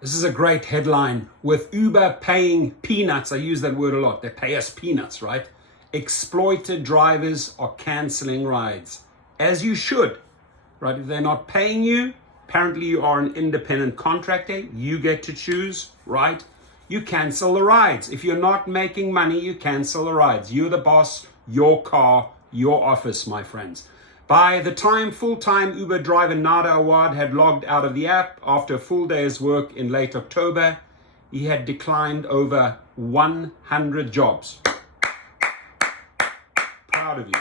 This is a great headline. With Uber paying peanuts, I use that word a lot. They pay us peanuts, right? Exploited drivers are canceling rides, as you should, right? If they're not paying you, apparently you are an independent contractor. You get to choose, right? You cancel the rides. If you're not making money, you cancel the rides. You're the boss, your car, your office, my friends. By the time full-time Uber driver Nada Awad had logged out of the app after a full day's work in late October, he had declined over 100 jobs. Proud of you.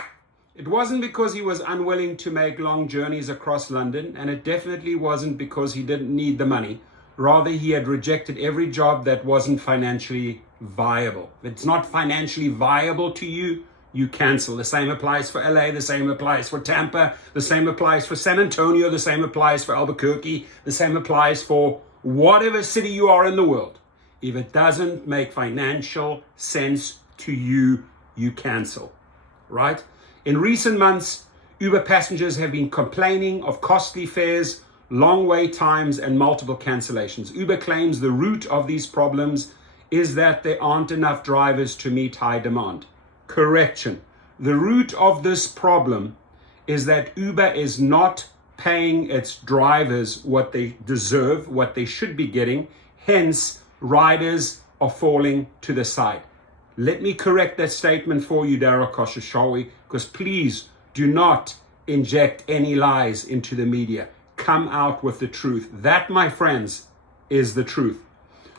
It wasn't because he was unwilling to make long journeys across London, and it definitely wasn't because he didn't need the money. Rather, he had rejected every job that wasn't financially viable. If it's not financially viable to you, you cancel. The same applies for LA, the same applies for Tampa, the same applies for San Antonio, the same applies for Albuquerque, the same applies for whatever city you are in the world. If it doesn't make financial sense to you, you cancel, right? In recent months, Uber passengers have been complaining of costly fares, long wait times, and multiple cancellations. Uber claims the root of these problems is that there aren't enough drivers to meet high demand. Correction. The root of this problem is that Uber is not paying its drivers what they deserve, what they should be getting. Hence, riders are falling to the side. Let me correct that statement for you, Dara Khosrowshahi, because please do not inject any lies into the media. Come out with the truth. That, my friends, is the truth.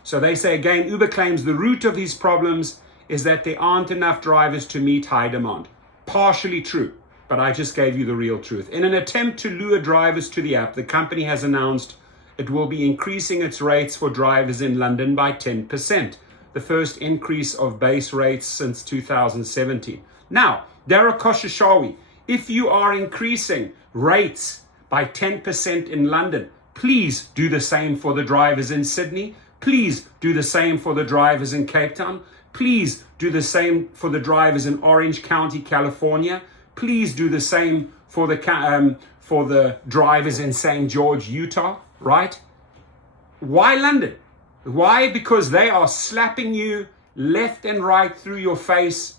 So they say again, Uber claims the root of these problems is that there aren't enough drivers to meet high demand. Partially true, but I just gave you the real truth. In an attempt to lure drivers to the app, the company has announced it will be increasing its rates for drivers in London by 10%, the first increase of base rates since 2017. Now, Dara Khosrowshahi, if you are increasing rates by 10% in London, please do the same for the drivers in Sydney. Please do the same for the drivers in Cape Town. Please do the same for the drivers in Orange County, California. Please do the same for the drivers in St. George, Utah, right? Why London? Why? Because they are slapping you left and right through your face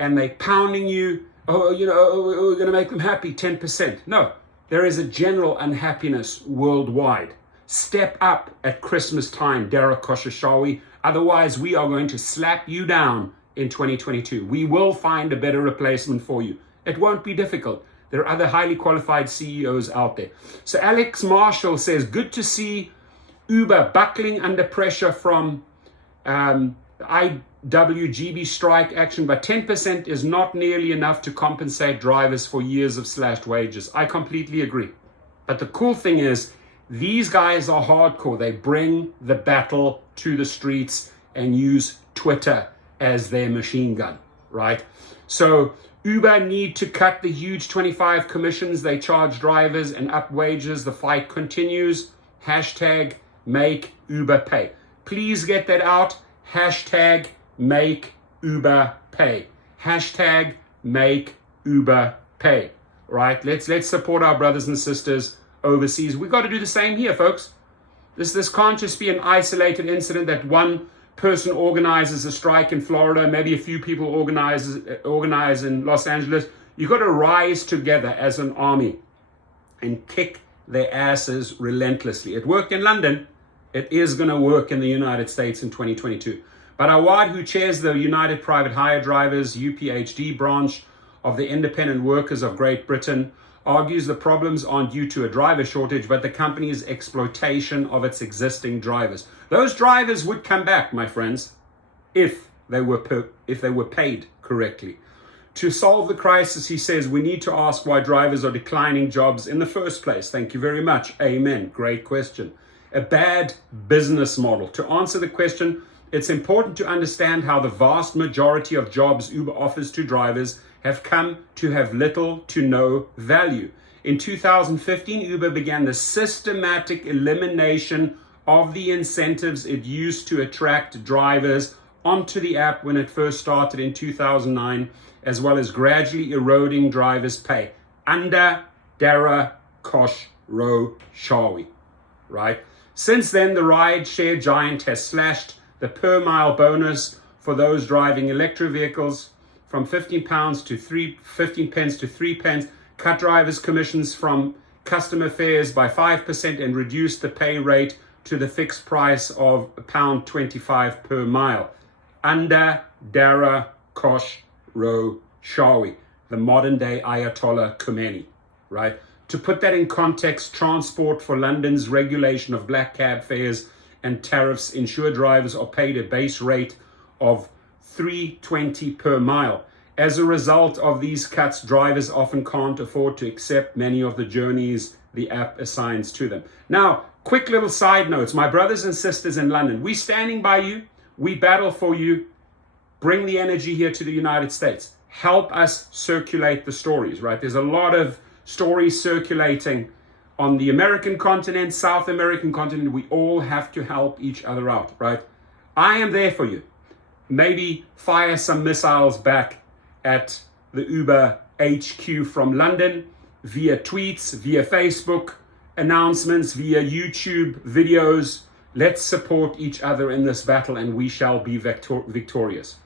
and they pounding you. We're going to make them happy, 10%. No, there is a general unhappiness worldwide. Step up at Christmas time, Dara Khosrowshahi. Otherwise, we are going to slap you down in 2022. We will find a better replacement for you. It won't be difficult. There are other highly qualified CEOs out there. So Alex Marshall says, good to see Uber buckling under pressure from IWGB strike action, but 10% is not nearly enough to compensate drivers for years of slashed wages. I completely agree. But the cool thing is, these guys are hardcore. They bring the battle to the streets and use Twitter as their machine gun, right? So Uber need to cut the huge 25 commissions they charge drivers and up wages. The fight continues. Hashtag make Uber pay. Please get that out. Hashtag make Uber pay. Hashtag make Uber pay, right? Let's support our brothers and sisters overseas. We've got to do the same here, folks. This can't just be an isolated incident that one person organizes a strike in Florida, maybe a few people organize in Los Angeles. You've got to rise together as an army and kick their asses relentlessly. It worked in London. It is going to work in the United States in 2022. But Awad, who chairs the United Private Hire Drivers UPHD branch of the Independent Workers of Great Britain, argues the problems aren't due to a driver shortage, but the company's exploitation of its existing drivers. Those drivers would come back, my friends, if they were paid correctly. To solve the crisis, he says, we need to ask why drivers are declining jobs in the first place. Thank you very much. Amen. Great question. A bad business model. To answer the question, it's important to understand how the vast majority of jobs Uber offers to drivers have come to have little to no value. In 2015, Uber began the systematic elimination of the incentives it used to attract drivers onto the app when it first started in 2009, as well as gradually eroding drivers' pay under Dara Khosrowshahi, right? Since then, the rideshare giant has slashed the per mile bonus for those driving electric vehicles from £15 to 15 pence to 3 pence, cut drivers' commissions from customer fares by 5% and reduced the pay rate to the fixed price of £1.25 per mile. Under Dara Khosrow Shawi, the modern day Ayatollah Khomeini, right? To put that in context, Transport for London's regulation of black cab fares and tariffs ensure drivers are paid a base rate of £3.20 per mile. As a result of these cuts, drivers often can't afford to accept many of the journeys the app assigns to them. Now, quick little side notes. My brothers and sisters in London, we're standing by you. We battle for you. Bring the energy here to the United States. Help us circulate the stories, right? There's a lot of stories circulating on the American continent, South American continent. We all have to help each other out, right? I am there for you. Maybe fire some missiles back at the Uber HQ from London via tweets, via Facebook announcements, via YouTube videos. Let's support each other in this battle and we shall be victorious.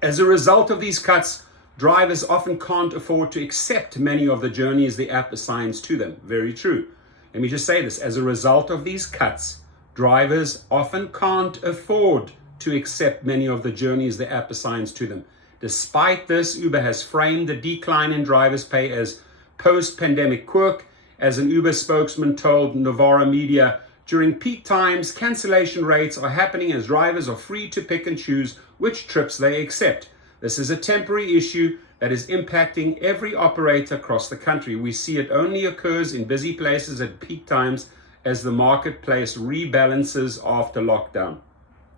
As a result of these cuts, drivers often can't afford to accept many of the journeys the app assigns to them. Very true. Let me just say this. As a result of these cuts, drivers often can't afford to accept many of the journeys the app assigns to them. Despite this, Uber has framed the decline in drivers' pay as post-pandemic quirk. As an Uber spokesman told Novara Media, during peak times, cancellation rates are happening as drivers are free to pick and choose which trips they accept. This is a temporary issue that is impacting every operator across the country. We see it only occurs in busy places at peak times as the marketplace rebalances after lockdown.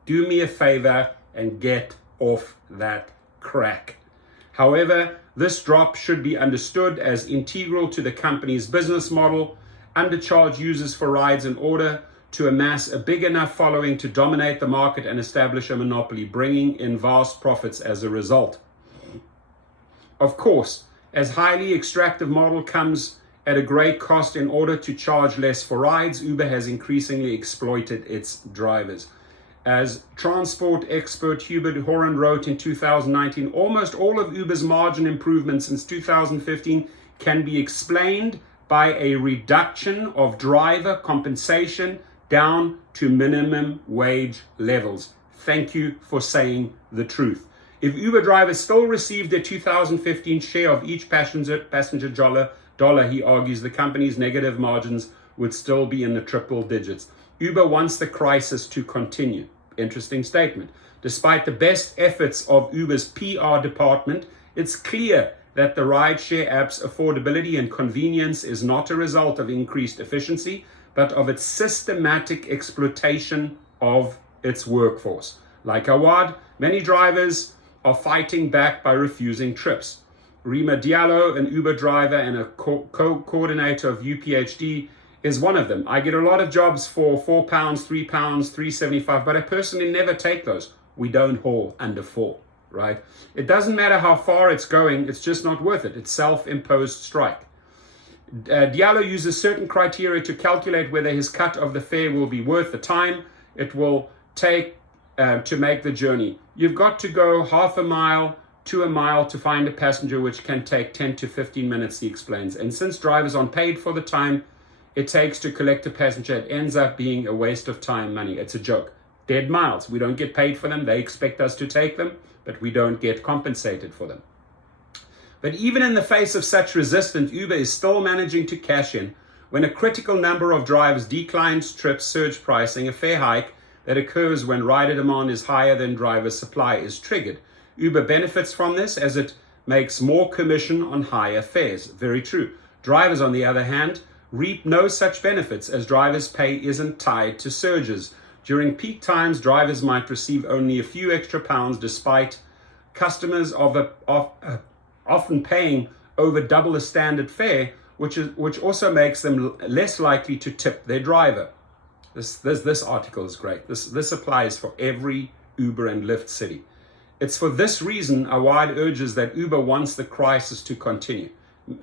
Do me a favor and get off that crack. However, this drop should be understood as integral to the company's business model. Undercharge users for rides in order to amass a big enough following to dominate the market and establish a monopoly, bringing in vast profits as a result. Of course, as highly extractive model comes at a great cost in order to charge less for rides, Uber has increasingly exploited its drivers. As transport expert Hubert Horan wrote in 2019, almost all of Uber's margin improvement since 2015 can be explained by a reduction of driver compensation down to minimum wage levels. Thank you for saying the truth. If Uber drivers still received their 2015 share of each passenger dollar, he argues the company's negative margins would still be in the triple digits. Uber wants the crisis to continue. Interesting statement. Despite the best efforts of Uber's PR department, it's clear that the rideshare app's affordability and convenience is not a result of increased efficiency, but of its systematic exploitation of its workforce. Like Awad, many drivers are fighting back by refusing trips. Rima Diallo, an Uber driver and a co-coordinator of UPHD, is one of them. I get a lot of jobs for £4, £3, £3.75, but I personally never take those. We don't haul under 4, right? It doesn't matter how far it's going, it's just not worth it. It's self-imposed strike. Diallo uses certain criteria to calculate whether his cut of the fare will be worth the time it will take to make the journey. You've got to go half a mile to a mile to find a passenger, which can take 10 to 15 minutes, he explains. And since drivers aren't paid for the time it takes to collect a passenger, it ends up being a waste of time, money. It's a joke. Dead miles. We don't get paid for them. They expect us to take them, but we don't get compensated for them. But even in the face of such resistance, Uber is still managing to cash in. When a critical number of drivers declines trips, surge pricing, a fare hike that occurs when rider demand is higher than driver supply is triggered. Uber benefits from this as it makes more commission on higher fares. Very true. Drivers, on the other hand, reap no such benefits as drivers' pay isn't tied to surges. During peak times, drivers might receive only a few extra pounds despite customers often paying over double the standard fare, which also makes them less likely to tip their driver. This article is great. This applies for every Uber and Lyft city. It's for this reason Awad urges that Uber wants the crisis to continue.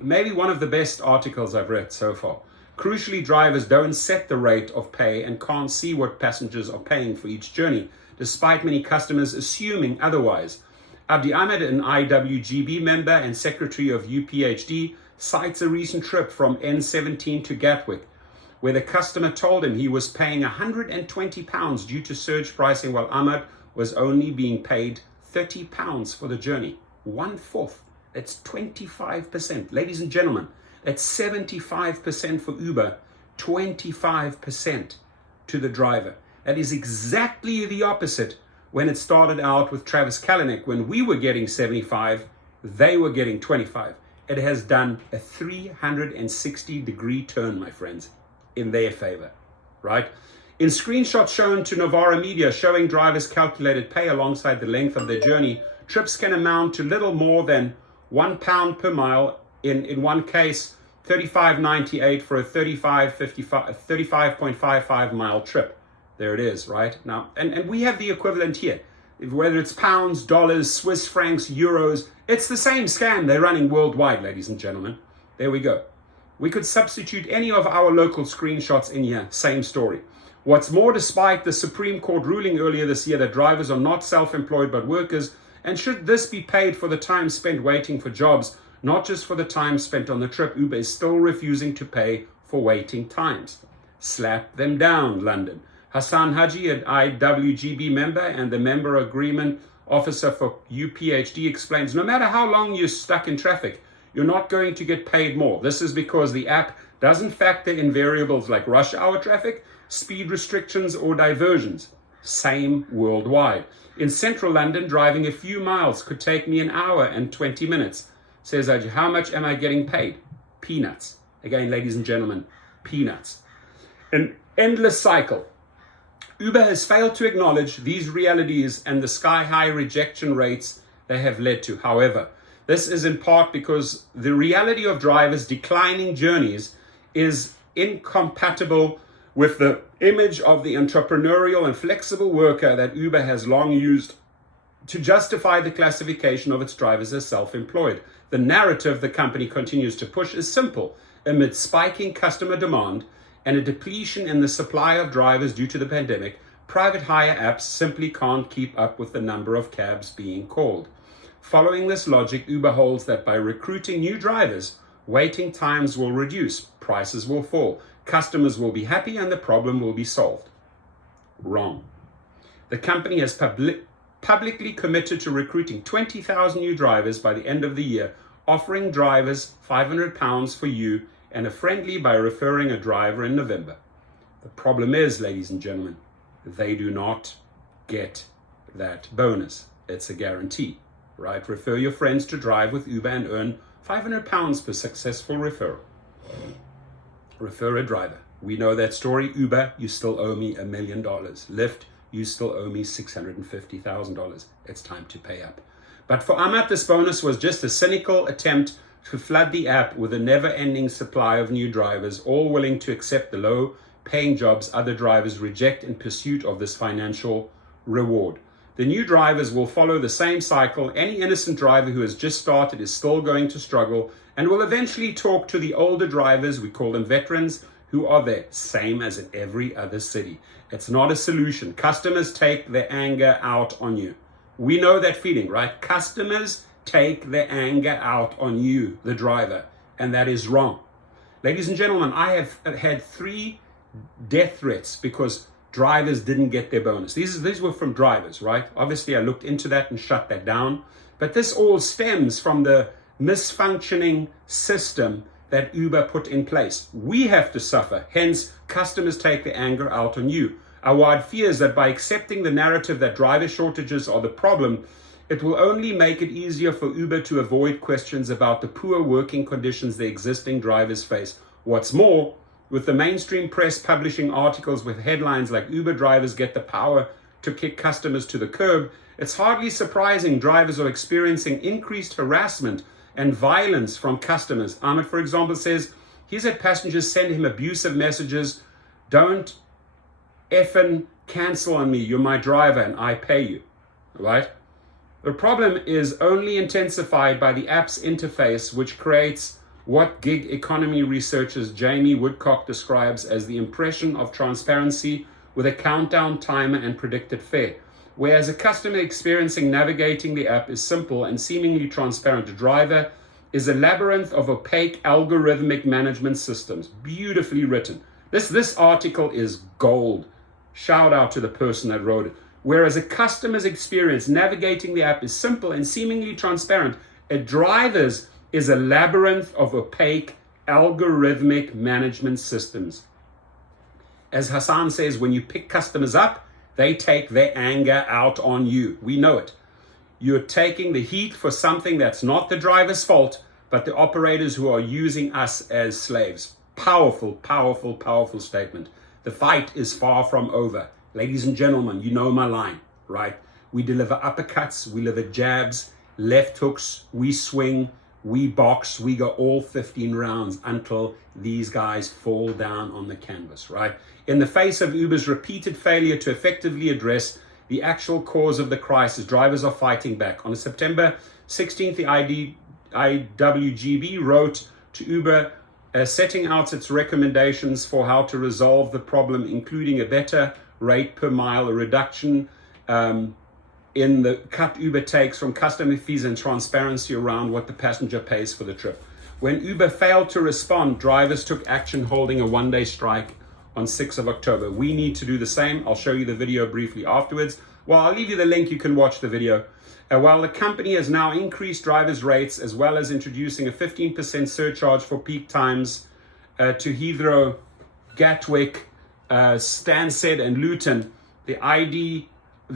Maybe one of the best articles I've read so far. Crucially, drivers don't set the rate of pay and can't see what passengers are paying for each journey, despite many customers assuming otherwise. Abdi Ahmed, an IWGB member and secretary of UPHD, cites a recent trip from N17 to Gatwick, where the customer told him he was paying £120 due to surge pricing, while Ahmed was only being paid £30 for the journey. 1/4. That's 25%. Ladies and gentlemen, that's 75% for Uber, 25% to the driver. That is exactly the opposite when it started out with Travis Kalanick. When we were getting 75, they were getting 25. It has done a 360-degree turn, my friends, in their favor, right? In screenshots shown to Novara Media showing drivers' calculated pay alongside the length of their journey, trips can amount to little more than £1 per mile. In one case, $35.98 for a 35.55 mile trip. There it is, right? Now, and we have the equivalent here. Whether it's pounds, dollars, Swiss francs, euros, it's the same scam they're running worldwide, ladies and gentlemen. There we go. We could substitute any of our local screenshots in here, same story. What's more, despite the Supreme Court ruling earlier this year that drivers are not self-employed but workers, and should this be paid for the time spent waiting for jobs, not just for the time spent on the trip, Uber is still refusing to pay for waiting times. Slap them down, London. Hassan Haji, an IWGB member and the member agreement officer for UPHD, explains, no matter how long you're stuck in traffic, you're not going to get paid more. This is because the app doesn't factor in variables like rush hour traffic, speed restrictions, or diversions. Same worldwide. In central London, driving a few miles could take me an hour and 20 minutes. Says Haji, how much am I getting paid? Peanuts. Again, ladies and gentlemen, peanuts. An endless cycle. Uber has failed to acknowledge these realities and the sky-high rejection rates they have led to. However, this is in part because the reality of drivers' declining journeys is incompatible with the image of the entrepreneurial and flexible worker that Uber has long used to justify the classification of its drivers as self-employed. The narrative the company continues to push is simple. Amid spiking customer demand and a depletion in the supply of drivers due to the pandemic, private hire apps simply can't keep up with the number of cabs being called. Following this logic, Uber holds that by recruiting new drivers, waiting times will reduce, prices will fall, customers will be happy, and the problem will be solved. Wrong. The company has publicly committed to recruiting 20,000 new drivers by the end of the year, offering drivers £500 for you and a friendly by referring a driver in November. The problem is, ladies and gentlemen, they do not get that bonus. It's a guarantee, right? Refer your friends to drive with Uber and earn £500 per successful referral. Refer a driver. We know that story. Uber, you still owe me $1 million. Lyft, you still owe me $650,000. It's time to pay up. But for Ahmed, this bonus was just a cynical attempt to flood the app with a never-ending supply of new drivers, all willing to accept the low-paying jobs other drivers reject in pursuit of this financial reward. The new drivers will follow the same cycle. Any innocent driver who has just started is still going to struggle and will eventually talk to the older drivers, we call them veterans, who are there, same as in every other city. It's not a solution. Customers take their anger out on you. We know that feeling, right? Customers take their anger out on you, the driver, and that is wrong. Ladies and gentlemen, I have had 3 death threats because drivers didn't get their bonus. These were from drivers, right? Obviously, I looked into that and shut that down. But this all stems from the misfunctioning system that Uber put in place. We have to suffer. Hence, customers take their anger out on you. Our wide fear is that by accepting the narrative that driver shortages are the problem, it will only make it easier for Uber to avoid questions about the poor working conditions the existing drivers face. What's more, with the mainstream press publishing articles with headlines like Uber drivers get the power to kick customers to the curb, it's hardly surprising drivers are experiencing increased harassment and violence from customers. Ahmed, for example, says he's had passengers send him abusive messages. Don't effing cancel on me. You're my driver and I pay you, right? The problem is only intensified by the app's interface, which creates what gig economy researchers Jamie Woodcock describes as the impression of transparency with a countdown timer and predicted fare. Whereas a customer experiencing navigating the app is simple and seemingly transparent, a driver is a labyrinth of opaque algorithmic management systems. Beautifully written. This article is gold. Shout out to the person that wrote it. Whereas a customer's experience navigating the app is simple and seemingly transparent, a driver's is a labyrinth of opaque algorithmic management systems. As Hassan says, when you pick customers up, they take their anger out on you. We know it. You're taking the heat for something that's not the driver's fault, but the operators who are using us as slaves. Powerful, powerful, powerful statement. The fight is far from over. Ladies and gentlemen, you know my line, right? We deliver uppercuts, we deliver jabs, left hooks, we swing, we box, we go all 15 rounds until these guys fall down on the canvas, right? In the face of Uber's repeated failure to effectively address the actual cause of the crisis, drivers are fighting back. On September 16th, the IWGB wrote to Uber setting out its recommendations for how to resolve the problem, including a better rate per mile, a reduction in the cut Uber takes from customer fees, and transparency around what the passenger pays for the trip. When Uber failed to respond, drivers took action, holding a one-day strike on 6th of October. We need to do the same. I'll show you the video briefly afterwards. Well, I'll leave you the link. You can watch the video. While the company has now increased drivers' rates, as well as introducing a 15% surcharge for peak times to Heathrow, Gatwick, Stansted, and Luton, the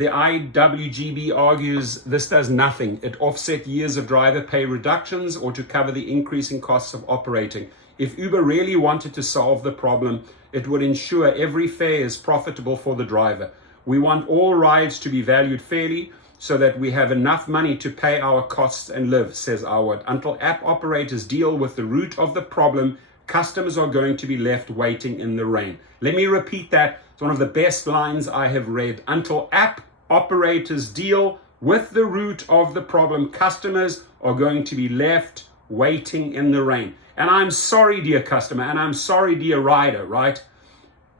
IWGB argues this does nothing. It offset years of driver pay reductions or to cover the increasing costs of operating. If Uber really wanted to solve the problem, it would ensure every fare is profitable for the driver. We want all rides to be valued fairly so that we have enough money to pay our costs and live, says Awad. Until app operators deal with the root of the problem, customers are going to be left waiting in the rain. Let me repeat that. It's one of the best lines I have read. Until app operators deal with the root of the problem, customers are going to be left waiting in the rain. And I'm sorry, dear customer, and I'm sorry, dear rider, right?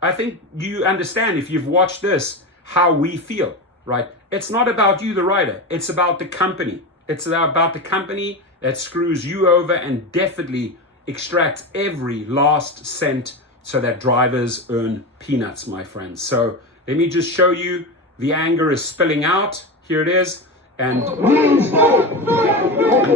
I think you understand, if you've watched this, how we feel, right? It's not about you, the rider. It's about the company. It's about the company that screws you over and definitely extracts every last cent so that drivers earn peanuts, my friends. So let me just show you. The anger is spilling out. Here it is. And we're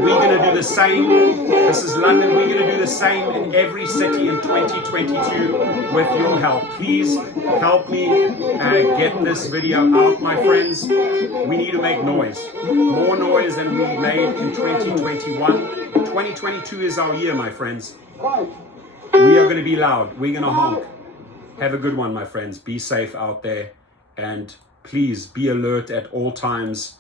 going to do the same. This is London. We're going to do the same in every city in 2022 with your help. Please help me get this video out, my friends. We need to make noise. More noise than we made in 2021. 2022 is our year, my friends. We are going to be loud. We're going to honk. Have a good one, my friends. Be safe out there. And please be alert at all times.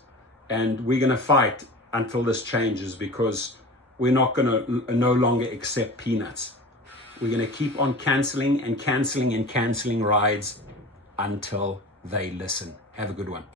And we're going to fight until this changes, because we're not going to no longer accept peanuts. We're going to keep on canceling and canceling and canceling rides until they listen. Have a good one.